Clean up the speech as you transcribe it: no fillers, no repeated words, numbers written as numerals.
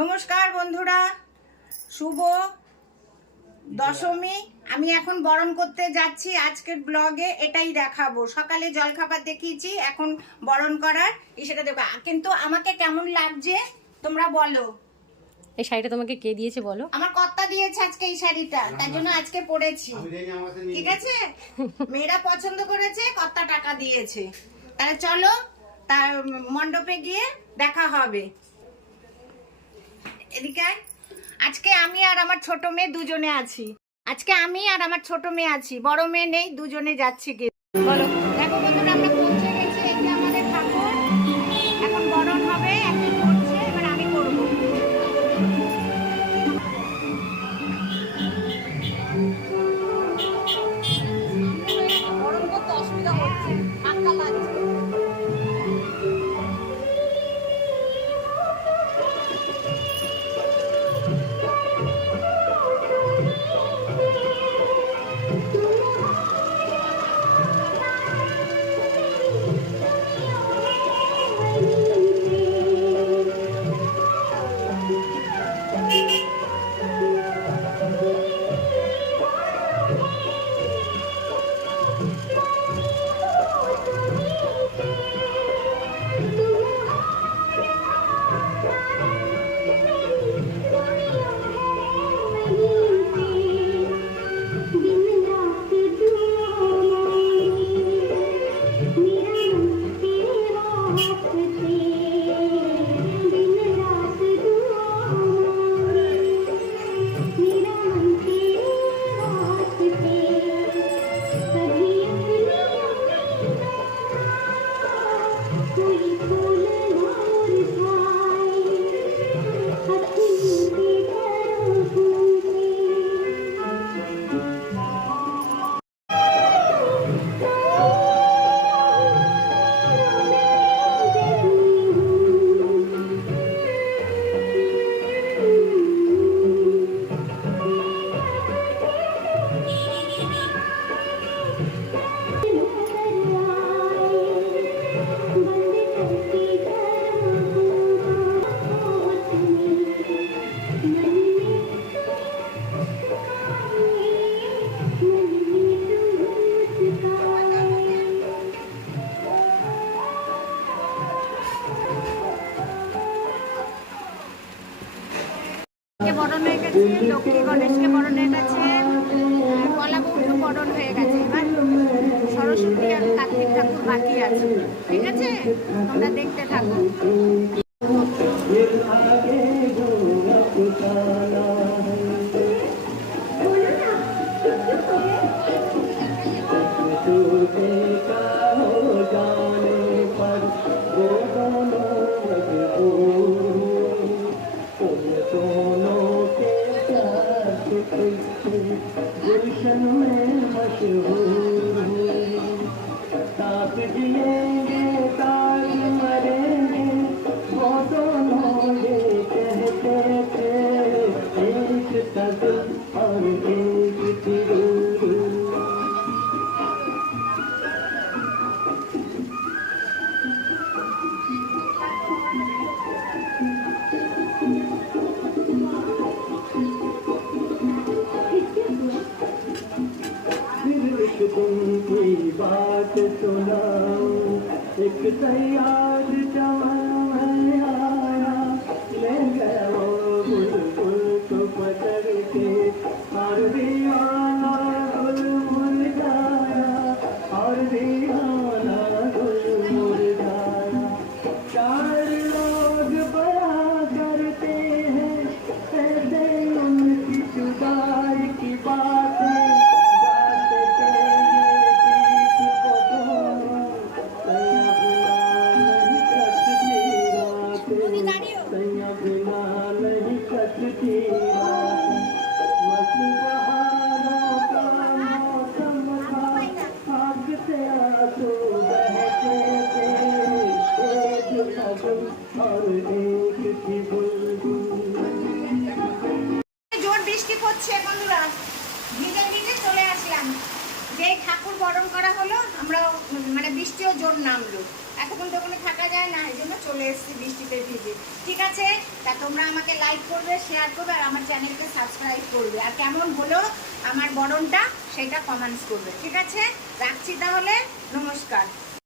নমস্কার বন্ধুরা, শুভ দশমী। আমি এখন বরণ করতে যাচ্ছি। আজকের ব্লগে এটাই দেখাবো। সকালে জলখাবার দেখিয়েছি, এখন বরণ করার সেটা দেখো। কিন্তু আমাকে কেমন লাগছে তোমরা বলো। এই শাড়িটা তোমাকে কে দিয়েছে বলো? আমার কর্তা দিয়েছে আজকে এই শাড়িটা, তার জন্য আজকে পরেছি। ঠিক আছে, মেয়েরা পছন্দ করেছে, কর্তা টাকা দিয়েছে। তাহলে চলো তার মণ্ডপে গিয়ে দেখা হবে। এদিকে আজকে আমি আর আমার ছোট মেয়ে দুজনে আছি। বড় মেয়ে নেই, দুজনে যাচ্ছি। কি বলো? দেখো বন্ধুরা, আমরা পৌঁছে গেছি। এই যে আমাদের ঠাকুর, এখন বরণ হবে। একজন করছে, এবার আমি করবো। বরণ করতে অসুবিধা হচ্ছে, ধাক্কা লাগছে। বরণ হয়ে গেছে, লক্ষ্মী গণেশকে বরণ হয়ে গেছে, কলা বৌদ্ধ বরণ হয়ে গেছে। এবার সরস্বতী আর কার্তিক ঠাকুর বাকি আছে। ঠিক আছে, তোমরা দেখতে থাকো। गुलशन में मशहूर हुए, साथ जिएंगे साथ मरेंगे, वो दोनों ये कहते थे, एक तगल और एक तिरूर। कोई बात सुनाऊं, एक तैयार जवान आया, ले गया वो बुलबुल को पकड़ के, और दीवाना गुल मुरझाया, और दीवाना गुल मुरझाया। चार लोग बड़ा करते हैं ऐसे उनकी जुदाई की बातें, জোর বৃষ্টি পড়ছে বন্ধুরা, ভিজে ভিজে চলে আসলাম। যে ঠাকুর বরণ করা হলো, আমরা মানে বৃষ্টিও জোর নামলো। এতক্ষণ তো ওখানে থাকা যায় না, এই জন্য চলে এসেছি বৃষ্টিতে ভিজে। ঠিক আছে, তা তোমরা আমাকে লাইক করবে, শেয়ার করবে, আর আমার চ্যানেলকে সাবস্ক্রাইব করবে, আর কেমন হলো আমার বরণটা সেটা কমেন্টস করবে। ঠিক আছে, রাখছি তাহলে, নমস্কার।